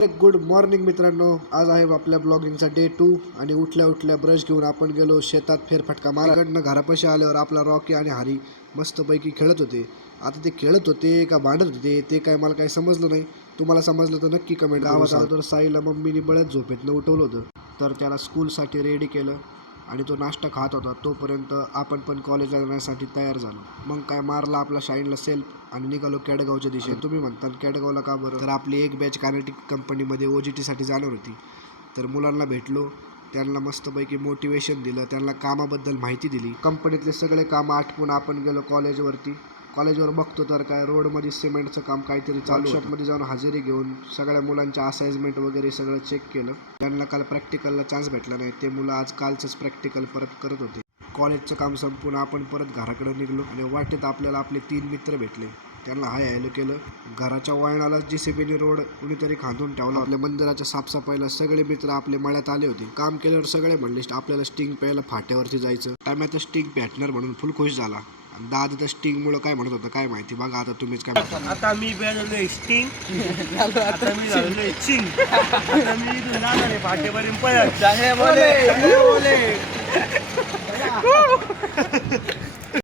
Good morning मित्रांनो, आज आहे आपल्या ब्लॉगिंगचा डे 2 आणि उठल्या उठल्या ब्रश घेऊन आपण गेलो शेतात फेरफटका माराकडनं. घरापाशी आल्यावर आपला रॉकी आणि हरी मस्तपैकी खेळत होते. आता ते खेळत होते का भांडत होते ते काय मला काही समजलं नाही. तुम्हाला समजलं तर नक्की कमेंट. गावात आलो तर साईला मम्मीने बळच झोपेतनं उठवलं होतं, तर त्याला स्कूलसाठी रेडी केलं आणि तो नाश्ता खात होता. तोपर्यंत आपण पण कॉलेजला जाण्यासाठी तयार झालो. मग काय मारला आपला शाईनला सेल्फ आणि निघालो केडगावच्या दिशेने. तुम्ही म्हणता केडगावला का बरं? तर आपली एक बॅच कायनेटिक कंपनीमध्ये OJTसाठी जाणार होती. तर मुलांना भेटलो, त्यांना मस्तपैकी मोटिवेशन दिलं, त्यांना कामाबद्दल माहिती दिली. कंपनीतले सगळे कामं आटपून आपण गेलो कॉलेजवरती. कॉलेजवर बघतो तर काय रोडमध्ये सिमेंटचं काम काहीतरी चालू. वर्कशॉपमध्ये जाऊन हजेरी घेऊन सगळ्या मुलांच्या असाइनमेंट वगैरे सगळं चेक केलं. त्यांना काल प्रॅक्टिकलला चान्स भेटला नाही, ते मुलं आज कालचंच प्रॅक्टिकल परत करत होते. कॉलेजचं काम संपून आपण परत घराकडे निघलो आणि वाटेत आपल्याला आपले 3 मित्र भेटले. त्यांना हाय हॅलो केलं. घराच्या वळणाला JCBने रोड कुणीतरी खांदून ठेवला. आपल्या मंदिराच्या साफसफाईला सगळे मित्र आपले मळ्यात आले होते. काम केल्यावर सगळे म्हणले आपल्याला स्टिंग प्यायला फाट्यावरती जायचं. टायमाचं स्टिंग भेटणार म्हणून फुल खुश झाला. दादा तर स्टिंगमुळं काय म्हणत होतं काय माहिती. बघा आता तुम्हीच काय. आता मी प्यायलोय स्टिंग, आता मी झालोय चिंग, आता मी इथून जाणार आहे फाटेपर्यंत पळत.